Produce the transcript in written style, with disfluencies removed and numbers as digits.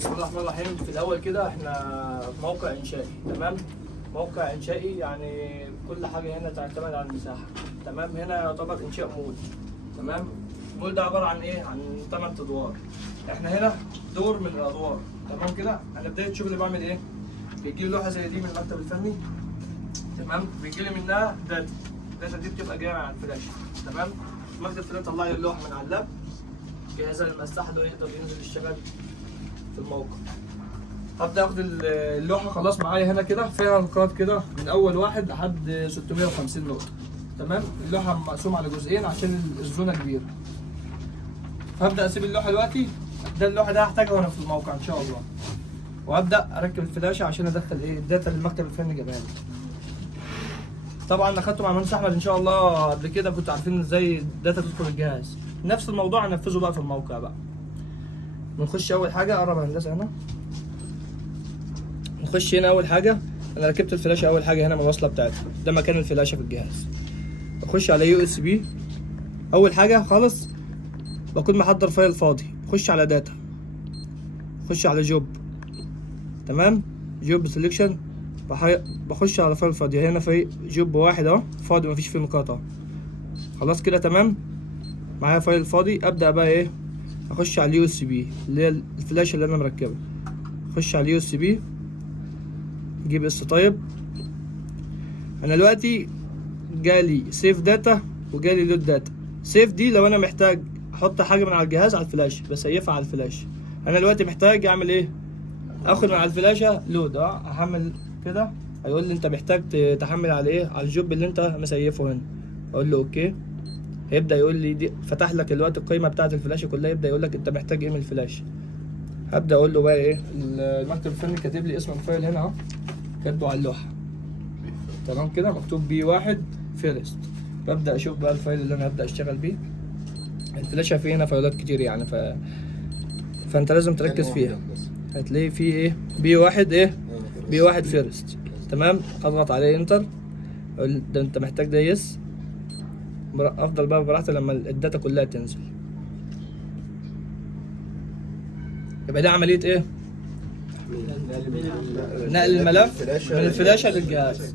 بسم الله الرحمن الرحيم. في الاول كده احنا في موقع انشائي، تمام؟ موقع انشائي يعني كل حاجه هنا تعتمد على المساحه، تمام؟ هنا يعتبر انشاء مول، تمام؟ المول ده عباره عن ايه؟ عن 8 ادوار. احنا هنا دور من الادوار، تمام كده؟ انا بدايه شغلي بعمل ايه؟ بيجي لي لوحه زي دي من المكتب الفني، تمام؟ بيجي لي منها الداتا دي بتبقى جايه على الفلاش، تمام؟ المكتب الفني طلع لي اللوحه من على اللاب، جهازها للمساحه ده يقدر ينزل يشتغل في الموقع. هبدا اخد اللوحه خلاص معايا هنا كده، فيها نقاط كده من اول واحد لحد 650 نقطه، تمام؟ اللوحه مقسومه على جزئين عشان الزونه كبيره. فهبدا اسيب اللوحه دلوقتي، ده اللوحه ده هحتاجها وانا في الموقع ان شاء الله، وابدا اركب الفلاشه عشان ادخل ايه الداتا اللي المكتب الفني جابها لي. طبعا اخدته مع المهندس احمد ان شاء الله قبل كده، كنتوا عارفين ازاي الداتا تدخل الجهاز، نفس الموضوع هنفذه بقى في الموقع بقى. بنخش اول حاجه، قرب يا هندسه هنا، نخش هنا. اول حاجه انا ركبت الفلاشه، اول حاجه هنا من الوصله بتاعتها، ده مكان الفلاشه في الجهاز. بخش على يو اس بي، اول حاجه خالص بكون محضر فايل فاضي، بخش على داتا، بخش على جوب، تمام؟ جوب سيلكشن، بخش على فايل فاضي. هنا في جوب واحد اهو فاضي مفيش فيه نقاط اهو، خلاص كده تمام. معايا فايل فاضي، ابدا بقى ايه؟ اخش على اليو اس بي اللي هي الفلاشه اللي انا مركبها، اخش على اليو اس بي، اجيب اس. طيب انا دلوقتي جالي سيف داتا وجالي لود داتا. سيف دي لو انا محتاج احط حاجه من على الجهاز على الفلاش بسيفها على الفلاش. انا دلوقتي محتاج اعمل ايه؟ اخد من على الفلاشه لود، احمل كده، هيقول لي انت محتاج تحمل على ايه؟ على الجوب اللي انت مسيفه هنا. اقول له اوكي، هيبدا يقول لي دي فتح لك الوقت القيمه بتاعه الفلاشه كلها، يبدا يقول لك انت محتاج ايه من الفلاش. هبدا اقول له بقى ايه؟ المكتب الفني كاتب لي اسم الفايل هنا اهو، كاتبه على اللوحه، تمام كده، مكتوب بي واحد فيرست. ببدا اشوف بقى الفايل اللي انا هبدا اشتغل بيه. الفلاشه فيه هنا فايلات كتير يعني، فانت لازم تركز فيها. هتلاقي فيه ايه؟ بي واحد ايه؟ بي واحد فيرست، تمام؟ اضغط عليه انتر، اقول ده انت محتاج ده يس. افضل بقى براحتي لما الداتا كلها تنزل. يبقى دي عمليه ايه؟ نقل الملف من الفلاشه للجهاز.